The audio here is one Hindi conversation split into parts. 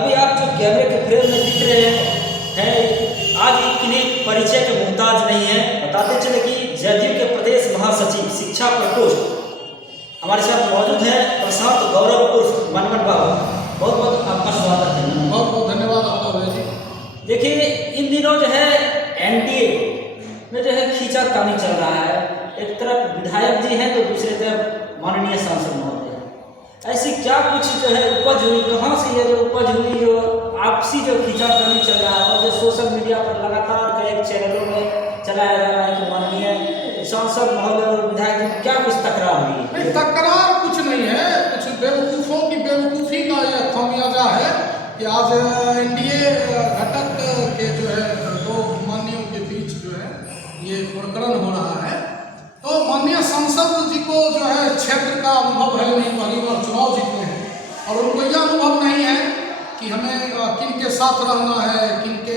अभी आप जो कैमरे के फ्रेम में दिख रहे हैं आज किन्हीं परिचय के मुहताज नहीं है। बताते चले कि जदयू के प्रदेश महासचिव शिक्षा प्रकोष्ठ हमारे साथ मौजूद है प्रशांत गौरव उर्फ मनमन बाबू। बहुत बहुत आपका स्वागत है। बहुत बहुत धन्यवाद आपका भाई जी। देखिए इन दिनों जो है एनडीए में जो है खींचातानी चल रहा है। एक तरफ विधायक जी हैं तो दूसरी तरफ माननीय सांसद महोदय। ऐसी क्या कुछ जो है उपज हुई, कहाँ से ये जो उपज हुई, जो आपसी जो खींचातानी चल रहा है और जो सोशल मीडिया पर लगातार कई चैनलों में चलाया जा रहा है कि माननीय सांसद महोदय और विधायक जी क्या कुछ तकरार हुई है? तकरार कुछ नहीं है, कुछ बेवकूफ़ों की बेवकूफ़ी का यह खामियाजा है कि आज एनडीए घटक के जो है दो मान्यों के बीच जो है ये प्रकरण हो रहा है। तो माननीय सांसद जी को जो है क्षेत्र का अनुभव है नहीं, पहली बार चुनाव जीते हैं और उनको यह अनुभव नहीं है कि हमें किन के साथ रहना है, किन के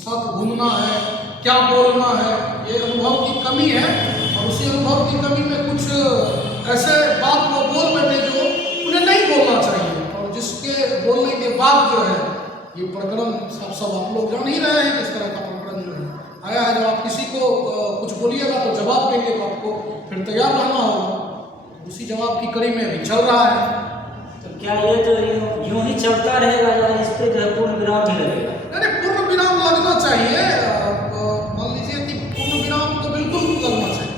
साथ घूमना है, क्या बोलना है। ये अनुभव की कमी है और उसी अनुभव की कमी में कुछ ऐसे बात वो बोल बैठे जो उन्हें नहीं बोलना चाहिए और जिसके बोलने के बाद जो है ये प्रकरण सब आप लोग जान ही रहे हैं किस तरह का प्रकरण जो है आया है। जब आप किसी को कुछ बोलिएगा तो जवाब देंगे तो आपको फिर तैयार रहना होगा। उसी जवाब की कड़ी में अभी चल रहा है। तो क्या ये जो यूं ही चलता रहेगा या इस पे जो है पूर्ण विराम भी लगेगा? अरे पूर्ण विराम लगना चाहिए। मान लीजिए कि पूर्ण विराम तो बिल्कुल लगना चाहिए,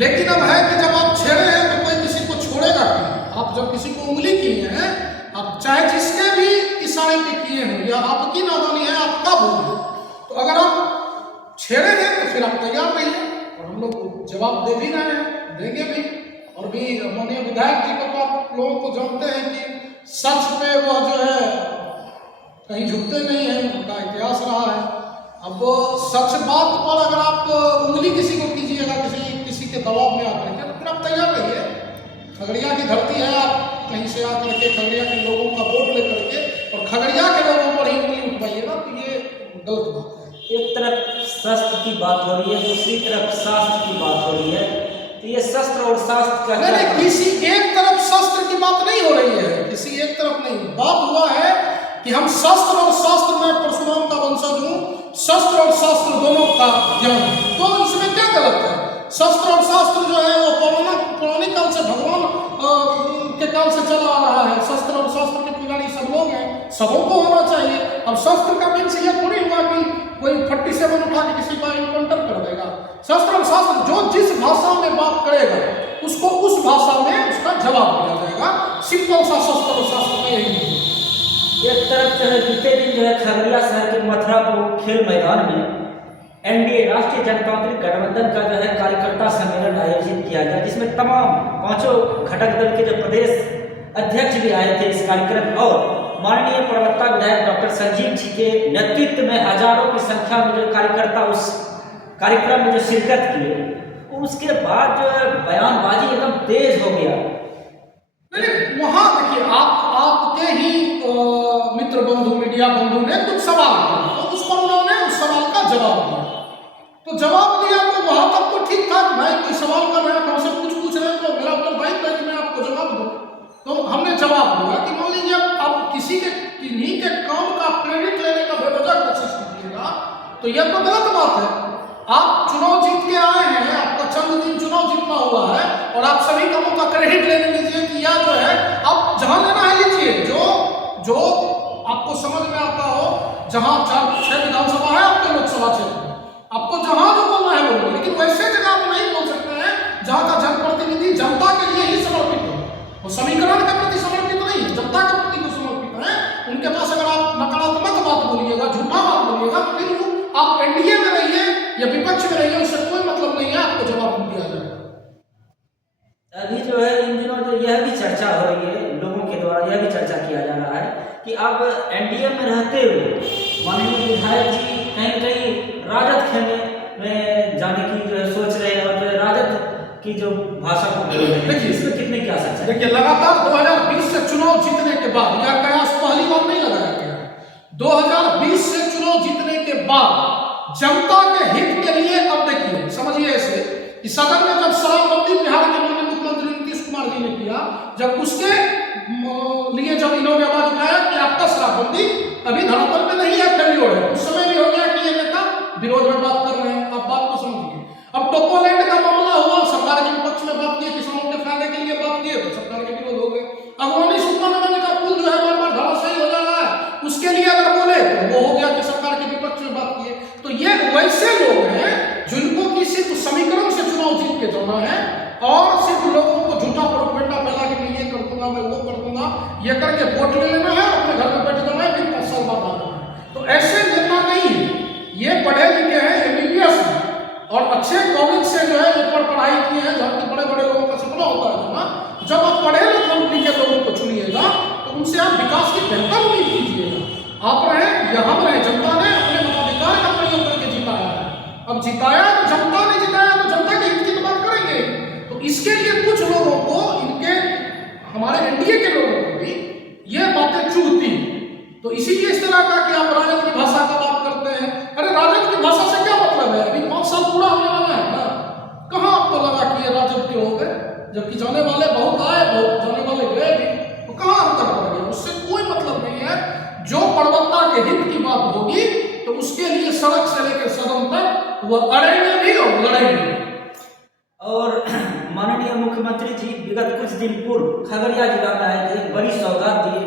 लेकिन अब है कि जब आप छेड़े हैं तो कोई किसी को छोड़ेगा क्यों? आप जब किसी को उंगली किए हैं, आप चाहे जिसके भी इशारे पे किए हों या आपकी नादानी है, आप क्या बोल रहे हैं, तो अगर आप छेड़े हैं तो फिर आप तैयार रहिए और हम लोग जवाब दे भी रहे हैं, देंगे भी। और भी माननीय विधायक जी को तो आप लोगों को जानते हैं कि सच पे वह जो है कहीं झुकते नहीं हैं, उनका इतिहास रहा है। अब सच बात पर अगर आप उंगली किसी को कीजिएगा, किसी के दबाव में आकर के, तो फिर आप तैयार रहिए। खगड़िया की धरती है, आप कहीं से आकर के खगड़िया के लोगों का वोट लेकर के और खगड़िया के लोगों पर ही उंगली उठवाइएगा तो ये गलत बात है। एक तरफ शस्त्र की बात हो रही है, दूसरी तरफ शास्त्र की बात हो रही है, तो ये शस्त्र और शास्त्र का नहीं, किसी एक तरफ शस्त्र की बात नहीं हो रही है, किसी एक तरफ नहीं। बात हुआ है कि हम शस्त्र और शास्त्र में परशुराम का वंशज हूँ, शस्त्र और शास्त्र दोनों का ज्ञान है, तो इसमें क्या गलत है? शस्त्र और शास्त्र जो है वो पौराणिक काल से भगवान के काल से चला आ रहा है। शस्त्र और शास्त्र के पुजारी सब लोग हैं, सबों को होना चाहिए। अब शस्त्र का मीन्स ये थोड़ी हुआ कि कोई 47 उठा के किसी का इनकाउंटर कर देगा। शस्त्र और शास्त्र जो जिस भाषा में बात करेगा उसको उस भाषा में उसका जवाब दिया जाएगा। सिंपल सा शस्त्र और शास्त्र का यही है। एक तरफ जो है बीते दिन जो है खगड़िया शहर के मथुरापुर खेल मैदान में एनडीए राष्ट्रीय जनतांत्रिक गठबंधन का जो है कार्यकर्ता सम्मेलन आयोजित किया गया, जिसमें तमाम पांचों घटक दल के जो प्रदेश अध्यक्ष भी आए थे इस कार्यक्रम और माननीय प्रवक्ता विधायक डॉक्टर संजीव जी के नेतृत्व में हजारों की संख्या में जो कार्यकर्ता उस कार्यक्रम में जो शिरकत किए। उसके बाद जो है बयानबाजी एकदम तेज हो गया। वहां देखिए आपके ही मित्र बंधु मीडिया बंधु ने कुछ सवाल किया तो उस पर उन्होंने उस सवाल का जवाब दिया। तो जवाब दिया तो वहां तक तो ठीक था, भाई कोई सवाल कर रहे हैं, हमसे कुछ पूछ रहे हैं तो मेरा उत्तरदायित्व है कि मैं आपको जवाब दूं। तो हमने जवाब दिया कि मान लीजिए आप किसी के किन्हीं के काम का क्रेडिट लेने का बेवजह कोशिश कीजिएगा तो यह तो गलत बात है। आप चुनाव जीत के आए हैं, आपका चंद दिन चुनाव जीतना हुआ है और आप सभी कामों का क्रेडिट लेने लीजिए कि यह जो है आप जहां लेना है लीजिए, जो आपको समझ में आता हो। जहां 4-6 विधानसभा है आपके लोकसभा क्षेत्र में, आपको जहां जो बोलना है बोलो, लेकिन वैसे जगह आप नहीं बोल सकते हैं जहां का जनप्रतिनिधि जनता के लिए ही समर्पित हो। वो समीकरण के प्रति समर्पित नहीं, जनता के प्रति वो समर्पित है। उनके पास अगर आप नकारात्मक बात बोलिएगा, झूठा बात बोलिएगा, फिर आप एनडीए में रहिए या विपक्ष में रहिए, उससे कोई मतलब नहीं है, आपको जवाब दिया जाएगा। अभी जो है इन दिनों जो यह भी चर्चा हो रही है, लोगों के द्वारा यह भी चर्चा किया जा रहा है कि अब एनडीए में रहते हुए माननीय विधायक जी कहीं न कहीं राजद खेमे में जाने की जो है सोच रहे हैं और जो है राजद की जो भाषा को बोल रहे हैं। देखिए इसमें कितने क्या सच है? देखिए लगातार 2020 से चुनाव जीतने के बाद यह कयास पहली बार नहीं लगाया गया है। 2020 से चुनाव जीतने के बाद जनता के हित के लिए अब देखिए समझिए ऐसे कि सदन में जब शराबबंदी बिहार के माननीय मुख्यमंत्री नीतीश कुमार जी ने किया, जब उसके लिए जब इन्होंने आवाज उठाया कि आप शराबबंदी अभी धरातल पे नहीं है, फेल्योर है। उस समय भी हो गया कि ये नेता विरोध में बात कर रहे हैं, आप बात को समझिए। अब टोपोलैंड का मामला हुआ, सरकार के विपक्ष में बात की, किसानों के फायदे के लिए बात की, तो सरकार के विरोध हो गए। अगवानी सुपरनगर का पुल जो है बार बार धराशायी हो जा रहा है, उसके लिए अगर बोले तो वो हो गया कि सरकार के विपक्ष में बात किए। तो ये वैसे लोग हैं जिनको कि सिर्फ समीकरण से चुनाव जीत के जाना है और सिर्फ लोगों को झूठा प्रोपेगेंडा फैला के मैं ये कर दूंगा, मैं वो कर दूंगा, ये करके वोट ले लेना है, अपने घर में बैठ जाना है, फिर 5 साल बाद आना है। तो ऐसे नेता नहीं है, ये पढ़े लिखे हैं, एमबीबीएस हैं और अच्छे कॉलेज से जो है ऊपर पढ़ाई की है, जहाँ के बड़े बड़े लोगों का सपना होता है ना, जब आप पढ़े लिखे लोगों को चुनिएगा तो उनसे आप विकास की बेहतर उम्मीद कीजिएगा। आप रहे या हम रहे, जनता ने अपने मताधिकार का प्रयोग करके जिताया है। अब जिताया तो जनता ने जिताया, तो जनता के हित की तो बात करेंगे। तो इसके लिए कुछ लोगों को, इनके हमारे एनडीए के लोगों को भी ये बातें चुभती। तो इसीलिए इस तरह का कि आप राजद की भाषा का बात करते हैं। अरे राजद की भाषा से क्या मतलब है? अभी 5 साल पूरा होने वाला है ना, कहाँ आपको लगा कि ये राजद के हो गए? जबकि जाने वाले बहुत आए, बहुत जाने वाले गए भी, तो कहाँ अंतर पड़ गया? उससे कोई मतलब नहीं है। जो प्रवक्ता के हित की बात होगी तो उसके लिए सड़क से लेकर सदन तक वो अड़ेंगे भी और लड़ेंगे भी। और माननीय मुख्यमंत्री जी विगत कुछ दिन पूर्व खगड़िया जिला में आए थे, एक बड़ी सौगात दी,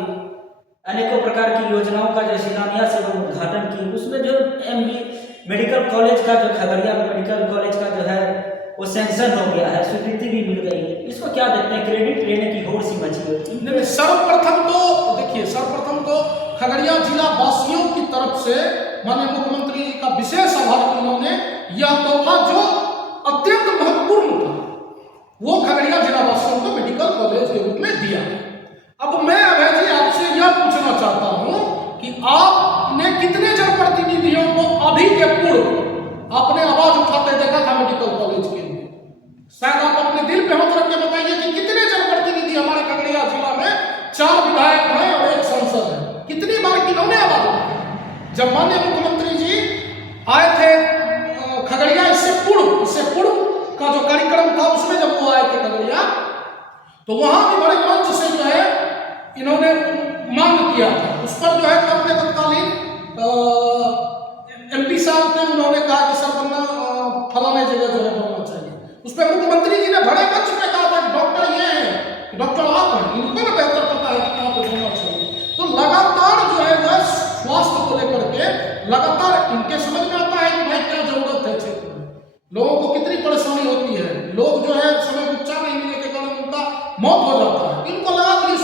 अनेकों प्रकार की योजनाओं का जो शिलान्यास एवं उद्घाटन की। उसमें जो एमडी मेडिकल कॉलेज का, जो खगड़िया में मेडिकल कॉलेज का जो है वो सैंक्शन हो गया है, स्वीकृति भी मिल गई है। इसको क्या देखते हैं? क्रेडिट लेने की होड़ सी मची है। सर्वप्रथम तो देखिए, सर्वप्रथम तो खगड़िया जिला वासियों की तरफ से माननीय मुख्यमंत्री जी का विशेष आभार। उन्होंने यह तोहफा जो अत्यंत महत्वपूर्ण था वो खगड़िया जिला वासियों को मेडिकल कॉलेज के रूप में दिया। अब मैं अभय जी आपसे यह पूछना चाहता हूं कि आपने कितने जनप्रतिनिधियों को अभी के पूर्व आपने आवाज उठाते देखा था मेडिकल कॉलेज के लिए? शायद आप अपने दिल पे हाथ रख के बताइए कि कितने जनप्रतिनिधि हमारे खगड़िया जिला में, 4 विधायक हैं और 1 सांसद है, कितनी बार किन्होंने आवाज उठाई? जब माननीय मुख्यमंत्री जी आए थे खगड़िया, इससे पूर्व का जो कार्यक्रम था उसमें जब वो आए थे खगड़िया, तो वहां भी बड़े मंच से जो है इन्होंने मांग किया था। उस पर जो है तत्कालीन एमपी साहब थे, उन्होंने कहा कि सर बनना फलाने जगह जो है बनना चाहिए। उस पर मुख्यमंत्री जी ने बड़े मंच पे कहा था कि डॉक्टर ये है, डॉक्टर आप हैं, इनको ना बेहतर पता है कि कहाँ पे बनना चाहिए। तो लगातार जो है वह स्वास्थ्य को लेकर के लगातार इनके समझ में आता है कि भाई क्या जरूरत है क्षेत्र में, लोगों को कितनी परेशानी होती है, लोग जो है समय उपचार नहीं मिलने के कारण उनका मौत हो जाता है। इनको लगा कि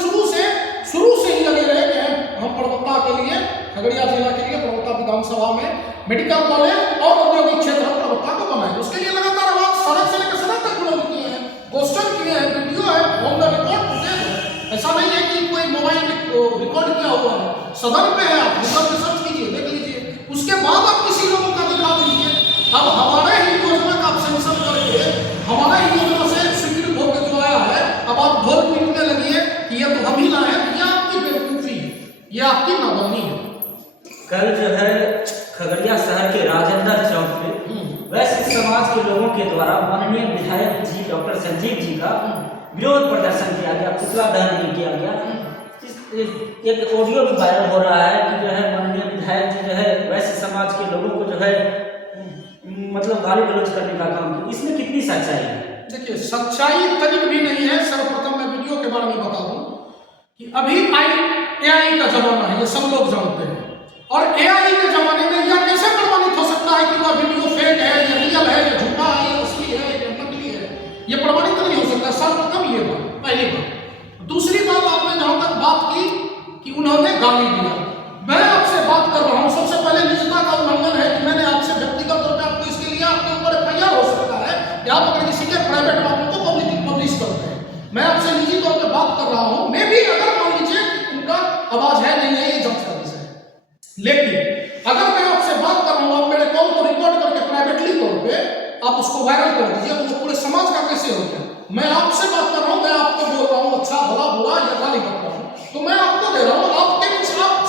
शुरू से ही लगे रहे कि हम प्रवक्ता के लिए, खगड़िया जिला के लिए प्रवक्ता विधानसभा में मेडिकल कॉलेज और औद्योगिक क्षेत्र प्रवक्ता को बनाए। उसके लिए लगातार आवाज सड़क से लेकर सड़क तक बुलंद किए हैं, क्वेश्चन किए हैं, वीडियो है, ऑन द रिकॉर्ड फुटेज है। ऐसा नहीं है कि कोई मोबाइल रिकॉर्ड किया हुआ है, सदन पे है, आप गूगल पे सर्च कीजिए, देख लीजिए। उसके बाद आप किसी लोगों का दिखा दीजिए। अब हमारे ही योजना का सेंसर करके हमारा ही योजना से स्वीकृत होकर जो आया है, अब आप ढोल पीटने लगिए कि ये तो हम ही लाए, ये आपकी बेवकूफी है, ये आपकी नादानी है। कल जो है खगड़िया शहर के राजेंद्र चौक पे वैश्य समाज के लोगों के द्वारा माननीय विधायक जी डॉक्टर संजीव जी का विरोध प्रदर्शन किया गया, पुतला दहन भी किया गया। एक ऑडियो भी वायरल हो रहा है कि जो है माननीय विधायक जी जो है वैश्य समाज के लोगों को जो है मतलब गाली गलौज करने का काम किया। इसमें कितनी सच्चाई है? देखिए, सच्चाई तनिक भी नहीं है। सर्वप्रथम मैं वीडियो के बारे में बता दूं कि अभी एआई का जमाना है, ये सब लोग जानते हैं। और एआई के जमाने में यह कैसे प्रमाणित हो सकता है कि वह वीडियो फेक है या रियल है या झूठा है या असली है या नकली है? यह प्रमाणित नहीं हो सकता। सर्वप्रथम ये बात, पहली बात। दूसरी बात, आपने जहां तक बात की कि उन्होंने गाली दिया, मैं आपसे बात कर रहा हूं, सबसे पहले निजता का उल्लंघन है कि मैंने आपसे व्यक्तिगत तौर पर आपको इसके लिए आपके ऊपर एफआईआर हो सकता है कि आप अगर किसी के प्राइवेट बातों को पब्लिश करते हैं। मैं आपसे निजी तौर पर बात कर रहा हूं, मैं भी अगर मान लीजिए उनका आवाज है नहीं है, ये जांच का विषय है। लेकिन अगर मैं आपसे बात कर रहा हूं, आप मेरे कॉल को रिकॉर्ड करके प्राइवेटली तौर पे आप उसको वायरल कर दीजिए, तो पूरे समाज का कैसे हो गया? मैं आपसे बात कर रहा हूं, मैं आपको बोल रहा हूं अच्छा भला बुरा या गाली कर रहा हूं, तो मैं आपको दे रहा हूं, आपके कुछ आप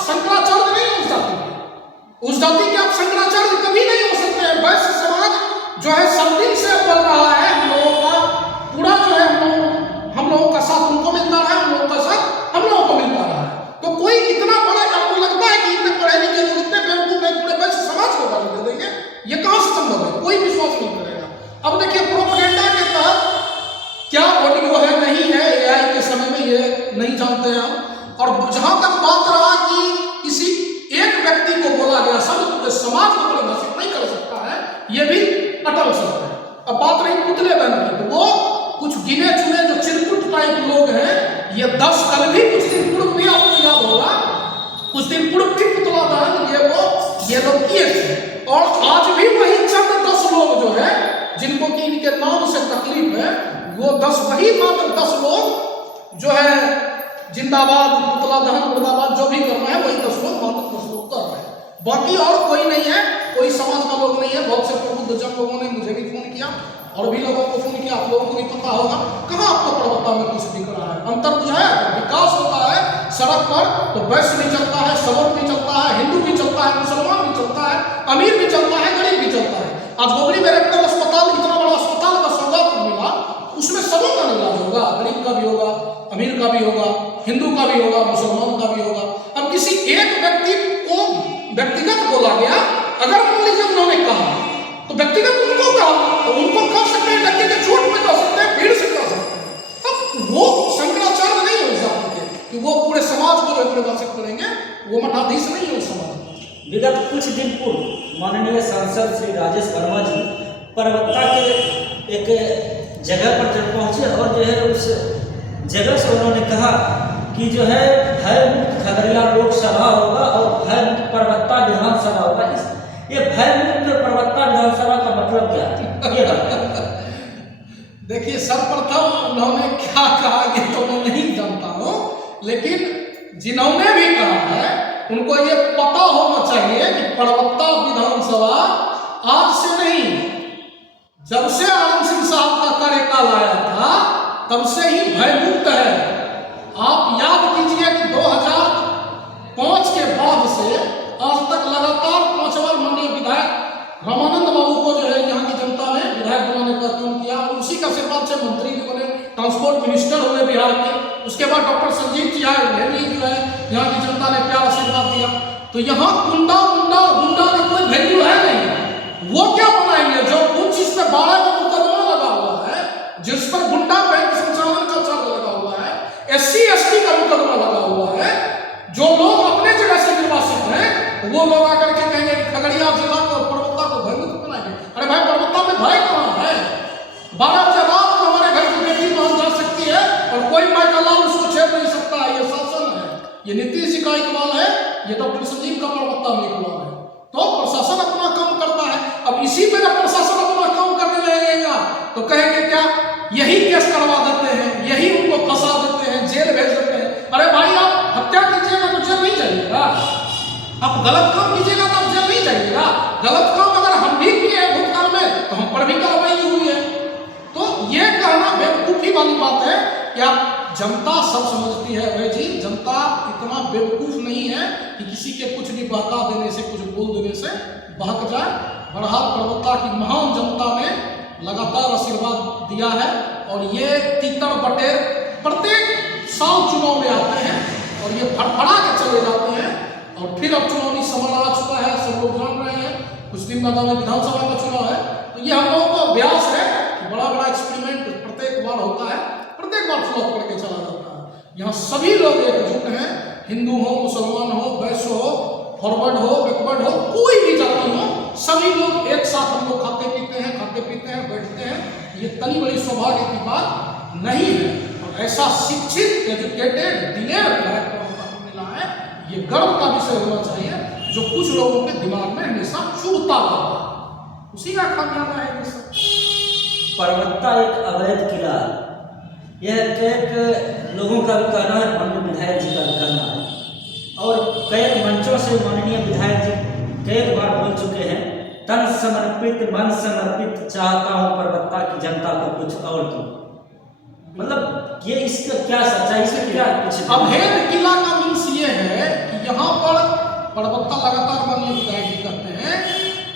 जानते हैं हम। और जहां तक बात रहा कि किसी एक व्यक्ति को बोला गया समझ पूरे समाज को परिभाषित नहीं कर सकता है, ये भी अटल सत्य है। अब बात रही पुतले बहन की, तो वो कुछ गिने चुने जो चिरकुट टाइप लोग हैं, ये 10 कल भी कुछ दिन पूर्व भी आपको याद होगा, कुछ दिन पूर्व भी पुतला दहन ये लोग किए थे। और आज भी वही चंद 10 लोग जो है जिनको कि इनके नाम से तकलीफ है, वो 10 वही मात्र 10 लोग जो है जिंदाबाद पुतला दहन मुर्दाबाद जो भी कर रहे हैं, वही 10 लोग मात्र 10 लोग कर रहे हैं। बाकी और कोई नहीं है, कोई समाज का लोग नहीं है। बहुत से प्रबुद्ध जन लोगों ने मुझे भी फोन किया और भी लोगों को फोन किया, आप लोगों को भी पता होगा। कहाँ आपको परबत्ता में कुछ दिख रहा है? अंतर बुझाया, विकास होता है सड़क पर तो वैश्य भी चलता है, सवर्ण भी चलता है, हिंदू भी चलता है, मुसलमान भी चलता है, अमीर भी चलता है, गरीब भी चलता है। आज गोगरी में रेफरल अस्पताल, इतना बड़ा अस्पताल का सौगात मिला, उसमें सबों का इलाज होगा, गरीब का भी होगा, अमीर का भी होगा, हिंदू का भी होगा, मुसलमान का भी होगा। अब किसी एक व्यक्ति को व्यक्तिगत बोला गया, अगर मान लीजिए उन्होंने कहा तो व्यक्तिगत उनको कहा, तो उनको कह सकते हैं, व्यक्तिगत झूठ में कह सकते हैं, भीड़ से कह सकते हैं। अब वो शंकराचार्य नहीं हो सकते कि वो पूरे समाज को परिभाषित करेंगे, वो मठाधीश नहीं है उस समाज में। विगत कुछ दिन पूर्व माननीय सांसद श्री राजेश वर्मा जी परबत्ता के एक जगह पर जब पहुंचे और जो है उस जगह से उन्होंने कहा कि जो है भय मुक्त खगड़िया लोकसभा होगा और भय मुक्त परबत्ता विधानसभा होगा। ये भय मुक्त परबत्ता विधानसभा का मतलब क्या है, ये बताइए। देखिए, सर्वप्रथम उन्होंने क्या कहा ये तो मैं नहीं जानता हूँ, लेकिन जिन्होंने भी कहा है उनको ये पता होना चाहिए कि परबत्ता विधानसभा आज से नहीं, जब से आनंद सिंह साहब का कार्यकाल आया था तब से ही भयमुक्त है। आप याद कीजिए कि 2005 के बाद से आज तक लगातार 5 बार माननीय विधायक रामानंद बाबू को जो है यहाँ की जनता ने विधायक बनाने का काम किया, और उसी का आशीर्वाद से मंत्री भी बने, ट्रांसपोर्ट मिनिस्टर हुए बिहार के। उसके बाद डॉक्टर संजीव जी आए, उन्हें भी जो है यहाँ की जनता ने प्यार आशीर्वाद दिया। तो यहाँ गुंडा का कोई वैल्यू है नहीं। वो क्या बनाएंगे जो उन चीज पे 12 का मुकदमा लगा हुआ है, जिस पर गुंडा बैंक संचालन का चार्ज लगा हुआ है, SC ST का मुकदमा लगा हुआ है, जो लोग अपने जगह से निर्वासित हैं वो लोग आकर के कहेंगे खगड़िया जिला को परबत्ता को भयमुक्त बनाएंगे। अरे भाई, परबत्ता में भय कहाँ है? 12 बजे रात को हमारे घर की बेटी मान जा सकती है और कोई माई का लाल उसको छेड़ नहीं सकता है। ये शासन है, ये नीतीश जी का इकबाल है, ये डॉक्टर संजीव का परबत्ता में इकबाल है। तो प्रशासन अपना काम करता है। अब इसी पे जब प्रशासन अपना काम करने लगेगा तो कहेंगे क्या यही केस करवा देते हैं, यही उनको फंसा देते हैं, जेल भेज देते हैं। अरे भाई, आप हत्या कीजिएगा तो जेल नहीं जाइएगा, आप गलत काम कीजिएगा तो जेल नहीं जाइएगा। गलत काम अगर हम भी किए हैं भूतकाल में तो हम पर भी कार्रवाई हुई है। तो ये कहना बेवकूफी वाली बात है कि आप जनता सब समझती है। भाई जी, जनता इतना बेवकूफ नहीं है कि किसी के कुछ भी बहका देने से, कुछ बोल देने से बहक जाए। बहरहाल परबत्ता की महान जनता ने लगातार आशीर्वाद दिया है और ये तीतर बटेर प्रत्येक साल चुनाव में आते हैं और ये फड़फड़ा के चले जाते हैं। और फिर अब चुनावी समय आ चुका है, सब लोग जान रहे हैं, कुछ दिन बाद में विधानसभा का चुनाव है। तो ये हम लोगों का अभ्यास है कि बड़ा एक्सपेरिमेंट प्रत्येक बार होता है, प्रत्येक बार फ्लॉप करके चला जाता है। यहाँ सभी लोग एकजुट हैं, हिंदू हो, मुसलमान हो, वैश्य हो, फॉरवर्ड हो, बैकवर्ड हो, कोई भी जाति हो, सभी लोग एक साथ हम लोग खाते पीते हैं, बैठते हैं। ये तनी बड़ी सौभाग्य की बात नहीं है। और ऐसा शिक्षित, एजुकेटेड, दिलेर कार्यक्रम मिला है, ये गर्व का विषय होना चाहिए, जो कुछ लोगों के दिमाग में हमेशा चुभता रहा, उसी का खामियाजा है ये सब। परबत्ता एक अवैध किला है, यह कई लोगों का भी कहना है, माननीय विधायक जी का भी कहना है, और कई मंचों से माननीय विधायक जी कई बार बोल चुके हैं, तन समर्पित मन समर्पित चाहता हूँ परबत्ता की जनता को कुछ और की। मतलब ये इसका क्या सच्चाई, इसमें क्या कुछ अवैध किला का मीन्स ये है कि यहाँ पर परबत्ता लगातार माननीय विधायक जी कहते हैं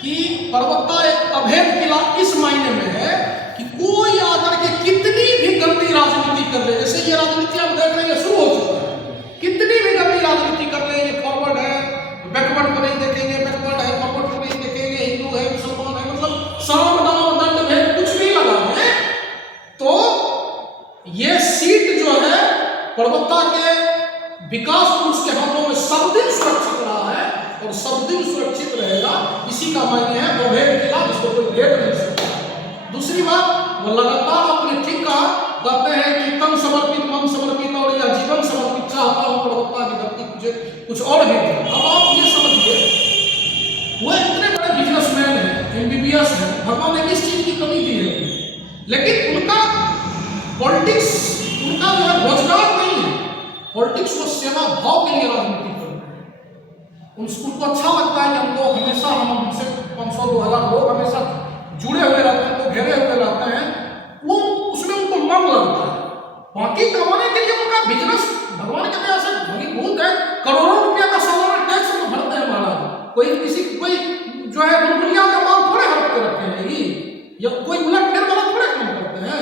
कि परबत्ता एक अवैध किला इस मायने में है कि कोई आकर के कितनी भी गंदी राजनीति कर ले, जैसे ये राजनीति आप देख रहे हैं शुरू हो चुका है, कितनी भी गंदी राजनीति कर ले, ये फॉरवर्ड है, बैकवर्ड को नहीं देखेंगे, बैकवर्ड है, फॉरवर्ड को नहीं देखेंगे, हिंदू है, मुसलमान है, मतलब साम दाम दंड भेद कुछ भी लगा है। तो ये सीट जो है परबत्ता के विकास पुरुष के हाथों में सब दिन सुरक्षित रहा है और सब दिन सुरक्षित रहेगा। इसी का मायने है अभेद किला, जिसको कोई भेद नहीं सकता। दूसरी बात, वो लगातार आपने ठीक कहा, कहते हैं कि तन समर्पित, मन समर्पित और यह जीवन समर्पित चाहता हूं प्रभुता की धरती, मुझे कुछ और भी दे। अब आप ये समझिए, वो इतने बड़े बिजनेसमैन हैं, एमबीबीएस हैं, भगवान ने किस चीज की कमी दी है, लेकिन उनका पॉलिटिक्स, उनका जो है रोजगार नहीं है। पॉलिटिक्स को सेवा भाव के लिए राजनीति करते हैं। उनको अच्छा लगता है कि हमको हमेशा, हमसे 500-2000 लोग हमेशा जुड़े हुए रहते हैं, तो घेरे हुए रहते हैं, वो उसमें उनको मन लगता है। बाकी कमाने के लिए उनका बिजनेस, भगवान के दया से भूत है, करोड़ों रुपया का सालाना टैक्स में भरते हैं महाराज। कोई जो है बुलबुलिया का माल थोड़े हड़प के रखे हैं ही, या कोई उलट फेर वाला थोड़े काम करते हैं।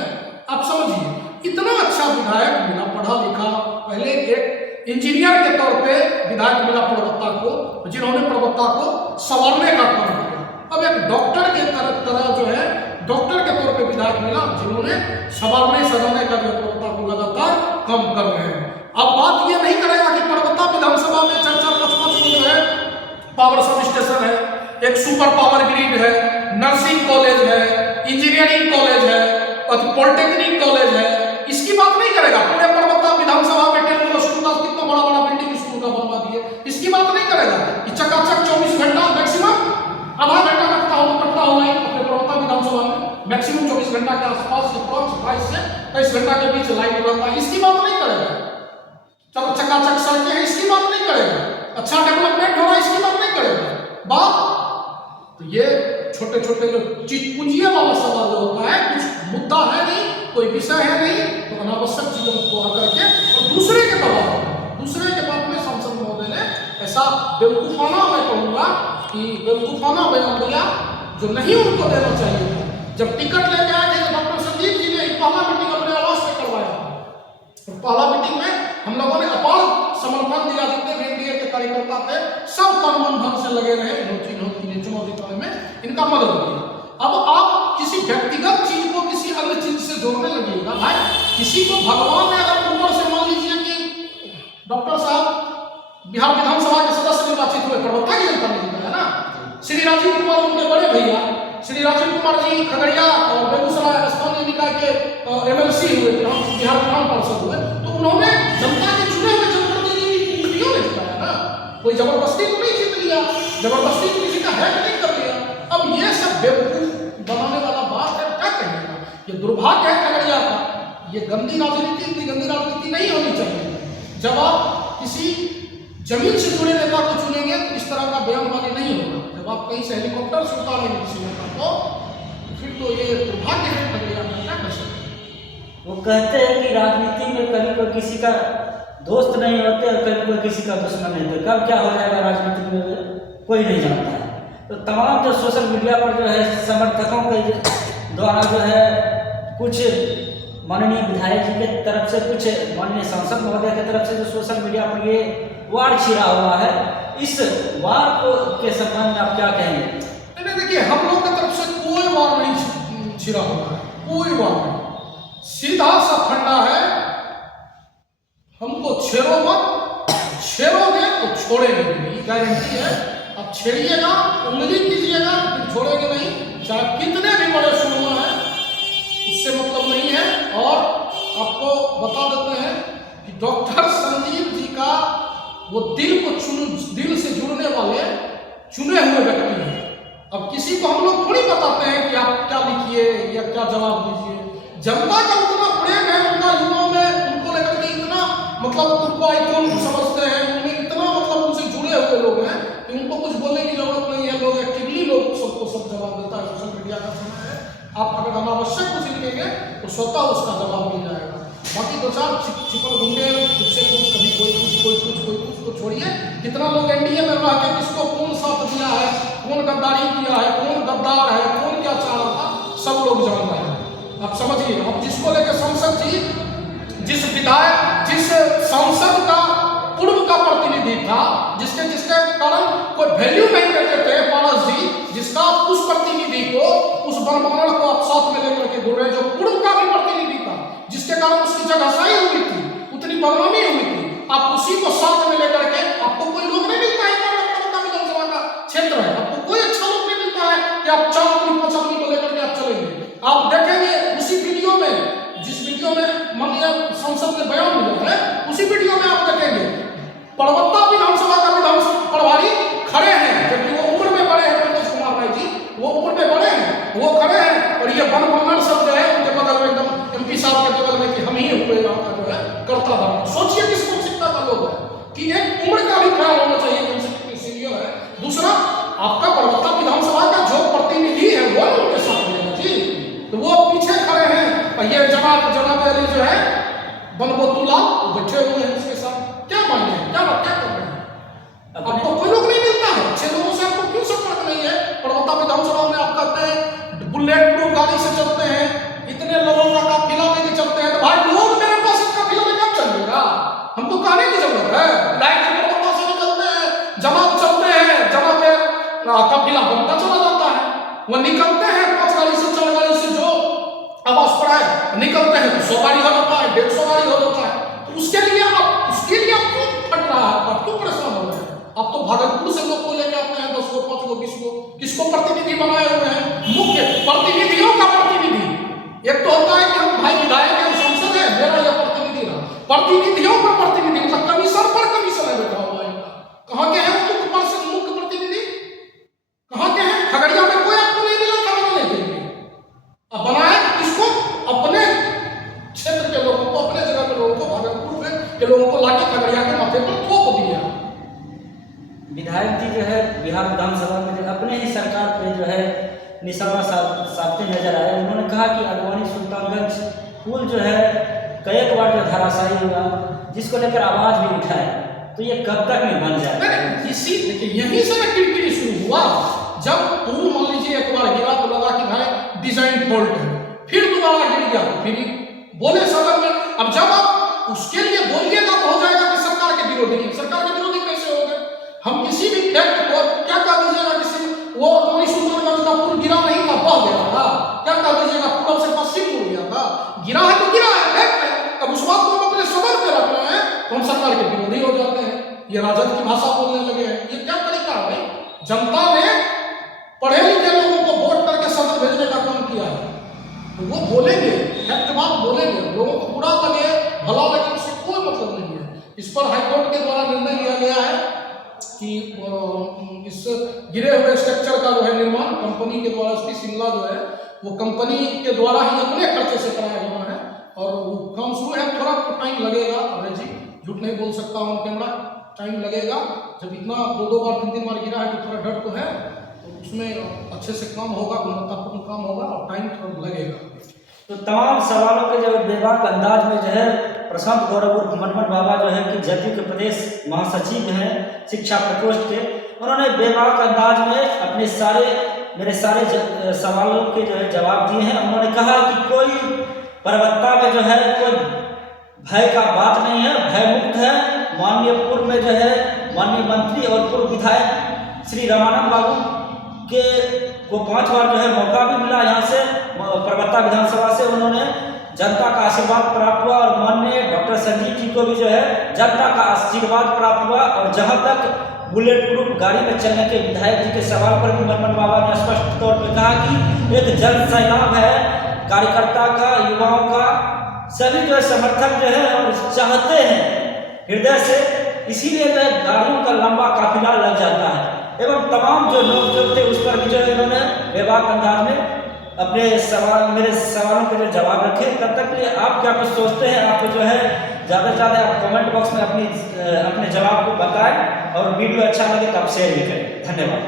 आप समझिए, इतना अच्छा विधायक मिला, पढ़ा लिखा, पहले एक इंजीनियर के तौर पे विधायक मिला परबत्ता को, जिन्होंने परबत्ता को संवारने का काम किया। अब एक डॉक्टर के तरह जो है, डॉक्टर के तौर पे विधायक मिला, जिन्होंने संवारने सजाने का जो परबत्ता को लगातार कम कर रहे हैं। अब बात ये नहीं करेगा कि परबत्ता विधानसभा में 4-5 जो है पावर सब स्टेशन है, एक सुपर पावर ग्रिड है, नर्सिंग कॉलेज है, इंजीनियरिंग कॉलेज है, पॉलिटेक्निक कॉलेज है, इसकी बात नहीं करेगा। पूरे परबत्ता विधानसभा में 10 स्कूल का कितना बड़ा बड़ा बिल्डिंग स्कूल का बनवा दिए, इसकी बात नहीं करेगा। कि चकाचक 24 घंटा, मैक्सिमम आधा घंटा लगता हो तो कटता हो नहीं अपने परबत्ता विधानसभा में, मैक्सिमम 24 घंटा के आसपास 22 से 23 घंटा के बीच लाइट रहता है, इसकी बात नहीं करेगा। चकाचक सड़कें हैं, इसकी बात नहीं करेगा। अच्छा डेवलपमेंट हो रहा है, इसकी बात नहीं करेगा। बात तो ये छोटे छोटे जो चीज पूंजिया वाला सवाल जो होता है, कुछ मुद्दा है नहीं, कोई विषय है नहीं, तो अनावश्यक चीजों को आकर के और दूसरे के बात में सांसद महोदय ने ऐसा बेवकूफाना, मैं कहूँगा कि बेवकूफाना बयान दिया जो नहीं उनको देना चाहिए था। जब टिकट लेके आए थे तो डॉक्टर संदीप जी ने पहला मीटिंग अपने आवास में करवाया था। पहला मीटिंग में हम लोगों ने अपार समर्थन दिया, जितने भी एनडीए के कार्यकर्ता थे सब तन मन धन से लगे रहे चुनौती पाने में, इनका मदद किया। अब आप किसी व्यक्तिगत चीज को किसी अन्य चीज से जोड़ने लगेगा, भाई किसी को भगवान ने अगर ऊपर से मान लीजिए कि डॉक्टर साहब बिहार विधानसभा के सदस्य निर्वाचित हुए, परबत्ता की जनता ने जीता है ना, श्री राजीव कुमार उनके बड़े भैया, श्री राजीव कुमार जी खगड़िया और बेगूसराय स्थानीय निकाय के एमएलसी हुए, बिहार विधान पार्षद हुए, तो उन्होंने जनता के चुने हुए जनप्रतिनिधियों ने जिताया ना, कोई जबरदस्ती तो नहीं जीत लिया, जबरदस्ती तो किसी का हैक नहीं कर लिया। अब ये सब बेवकूफ बनाने वाला बात है, क्या कहेगा, ये दुर्भाग्य है खगड़िया का। ये गंदी राजनीति, इतनी गंदी राजनीति नहीं होनी चाहिए। जब आप किसी जमीन से जुड़े नेता को चुनेंगे तो इस तरह का बयानबाजी नहीं होगा। जब आप कहीं से हेलीकॉप्टर से उतारेंगे किसी नेता को, फिर तो ये दुर्भाग्य है खगड़िया का, क्या कर सकते हैं। वो कहते हैं कि राजनीति में कभी कोई किसी का दोस्त नहीं होते और कभी कोई किसी का दुश्मन नहीं होता। कब क्या हो जाएगा राजनीति में कोई नहीं जानता है। तो तमाम जो सोशल मीडिया पर जो है समर्थकों के द्वारा जो है कुछ माननीय विधायक जी के तरफ से, कुछ माननीय सांसद महोदय की तरफ से जो सोशल मीडिया पर ये वार छिड़ा हुआ है, इस वार को के संबंध में आप क्या कहेंगे? नहीं, देखिए हम लोग की तरफ से कोई वार नहीं छिड़ा हुआ है, कोई वार नहीं, सीधा सा फंडा है, हमको छेड़ो मत, छेड़ोगे तो छोड़ेंगे नहीं, गारंटी है। अब छेड़िएगा, उंगली कीजिएगा, फिर छोड़ेंगे नहीं, चाहे कितने भी बड़े सुनवा है, उससे मतलब नहीं है। और आपको बता देते हैं कि डॉक्टर संजीव जी का वो दिल से जुड़ने वाले चुने हुए व्यक्ति हैं। अब किसी को हम लोग थोड़ी बताते हैं कि आप क्या लिखिए या क्या जवाब दीजिए। जनता का उतना प्रेम है उनका युवाओं में, उनको लेकर के इतना मतलब उनको आइकॉन समझते हैं, उनमें इतना मतलब उनसे जुड़े हुए लोग हैं कि उनको कुछ बोलने की जरूरत नहीं है। लोग एक्टिवली लोग सबको सब जवाब देता है। सोशल मीडिया का समय है, आप अगर अनावश्यक कुछ लिखेंगे तो स्वतः उसका जवाब मिल जाएगा। बाकी दो चार छिपल गुंडे किससे कुछ, कभी कोई कुछ तो छोड़िए। कितना लोग एनडीए में रह के किसको कौन साथ दिया है, कौन गद्दारी किया है, कौन गद्दार है, कौन क्या चाह रहा था, सब लोग जान रहे हैं। आप समझिए, अब जिसको लेकर संसद जी, जिस विधायक, जिस सांसद का पूर्व का प्रतिनिधि था, जिसके कारण कोई वैल्यू नहीं देते थे पारस जी, जिसका उस प्रतिनिधि को, उस ब्राह्मण को आप साथ में लेकर के घूर रहे, जो पूर्व का भी प्रतिनिधि था, जिसके कारण उसकी जगहसाई हुई थी, उतनी बदनामी हुई थी, आप उसी को साथ कि एक उम्र का भी ख्याल होना चाहिए कि हमसे कितनी सीनियर है। दूसरा, आपका परबत्ता विधानसभा का जो प्रतिनिधि है वो उनके साथ मिलेगा जी, तो वो पीछे खड़े हैं और ये जनाब अली जो है बनबोतुला वो बैठे हुए हैं उसके साथ। क्या मायने हैं, क्या कर रहे हैं? आपको कोई लोग नहीं मिलता है, अच्छे लोगों से आपको क्यों संपर्क नहीं है? परबत्ता विधानसभा में आप कहते हैं बुलेट प्रूफ गाड़ी से चलते हैं, इतने लोगों का काफिला लेके चलते हैं, तो भाई लोग मेरे पास इस काफिला में कब चलेगा? हमको कहने की जरूरत है। लाइट से परबत्ता से निकलते हैं, जमात चलते हैं, जमा में काफिला बनता चला जाता है। वो निकलते हैं 5 गाड़ी से 4 गाड़ी से जो आवाज पड़ा है, निकलते हैं तो 100 गाड़ी हो जाता है, 150 गाड़ी हो जाता है। तो उसके लिए आप क्यों फट रहा है, आप क्यों परेशान हो रहे हैं? आप तो भागलपुर से लोग को लेके आते हैं 10 को 5 को 20 को, किसको प्रतिनिधि बनाए हुए हैं? मुख्य प्रतिनिधियों का प्रतिनिधि। एक तो होता है कि हम भाई विधायक हैं, संसद है, मेरा यह प्रतिनिधि रहा, प्रतिनिधियों पर प्रतिनिधि, मतलब कमीशन पर कमीशन है बैठा हुआ है। कहाँ के हैं मुख्य प्रतिनिधि? कहाँ के हैं? खगड़िया में कोई आपको नहीं मिला था बनाने के लिए। अब बनाए किसको? अपने क्षेत्र के लोगों को, अपने जगह के लोगों को, भागलपुर के लोगों को लाके खगड़िया के माथे पर थोप दिया। विधायक जी जो है बिहार विधानसभा में जो अपने ही सरकार पे जो है निशाना साधते नजर आए। उन्होंने कहा कि अगवानी सुल्तानगंज पुल जो है कई बार जो धराशायी हुआ, जिसको लेकर आवाज भी उठाए, तो ये कब तक में बन जाए? इसी देखिए यहीं से ना किरकिरी शुरू हुआ। जब पुल मान लीजिए एक बार गिरा तो लगा कि भाई डिजाइन फॉल्ट है, फिर दोबारा गिर गया तो फिर बोले सदन में। अब जब आप उसके लिए बोलिएगा तो हो जाएगा कि सरकार के विरोधी है। सरकार के विरोधी कैसे हो गए? हम किसी भी फैक्ट को क्या कह दीजिएगा, किसी वो अगवानी सुल्तानगंज का पुल गिरा नहीं था, बह गया था, क्या कह दीजिएगा पूरब से पश्चिम मुड़ गया था? गिरा है तो गिरा है, फैक्ट है। अब उस बात को हम अपने सदन पे रख रहे हैं तो हम सरकार के विरोधी हो जाते हैं, ये राजद की भाषा बोलने लगे हैं। ये क्या तरीका है भाई? जनता ने पढ़े लिखे लोगों को वोट करके सदन भेजने का काम किया है, तो वो बोलेंगे, फैक्ट बात बोलेंगे, लोगों को बुरा लगे भला लगे उससे कोई मतलब नहीं है। इस पर हाईकोर्ट के द्वारा निर्णय लिया गया है कि इस गिरे हुए स्ट्रक्चर का जो है निर्माण कंपनी के द्वारा, उसकी शिमला जो है वो कंपनी के द्वारा ही अपने खर्चे से कराया जाना है और वो काम शुरू है। थोड़ा टाइम लगेगा, अरे जी झूठ नहीं बोल सकता हूँ कैमरा, टाइम लगेगा। जब इतना 2 बार 3 बार गिरा है तो थोड़ा डर तो है, तो उसमें अच्छे से काम होगा, गुणवत्तापूर्ण काम होगा और टाइम थोड़ा लगेगा। तो तमाम सवालों के जो बेबाक अंदाज में जो है प्रशांत गौरव उर्फ मनमोहन बाबा जो है कि जदयू के प्रदेश महासचिव हैं शिक्षा प्रकोष्ठ के, उन्होंने बेबाक अंदाज में अपने मेरे सारे सवालों के जो है जवाब दिए हैं। उन्होंने कहा कि कोई परबत्ता में जो है कोई भय का बात नहीं है, भय मुक्त है। माननीय पूर्व में जो है माननीय मंत्री और पूर्व विधायक श्री रामानंद बाबू को 5 बार जो है मौका भी मिला यहाँ से परबत्ता विधानसभा से, उन्होंने जनता का आशीर्वाद प्राप्त हुआ और माननीय डॉक्टर संजीव जी को भी जो है जनता का आशीर्वाद प्राप्त हुआ। और जहाँ तक बुलेट प्रूफ गाड़ी में चलने के विधायक जी के सवाल पर भी मनमोहन बाबा ने स्पष्ट तौर पर कहा कि एक जन सैलाब है कार्यकर्ता का, युवाओं का, सभी जो है समर्थक जो है और चाहते हैं हृदय से, इसीलिए जो है गाड़ियों का लंबा काफिला लग जाता है। एवं तमाम जो लोग जो थे उस पर भी जो है इन्होंने बेबाक अंदाज में अपने मेरे सवालों के जो जवाब रखे। तब तक के लिए आप क्या कुछ सोचते हैं, आप जो है ज़्यादा से ज़्यादा आप कमेंट बॉक्स में अपने जवाब को बताएं और वीडियो अच्छा लगे तो आप शेयर भी करें। धन्यवाद।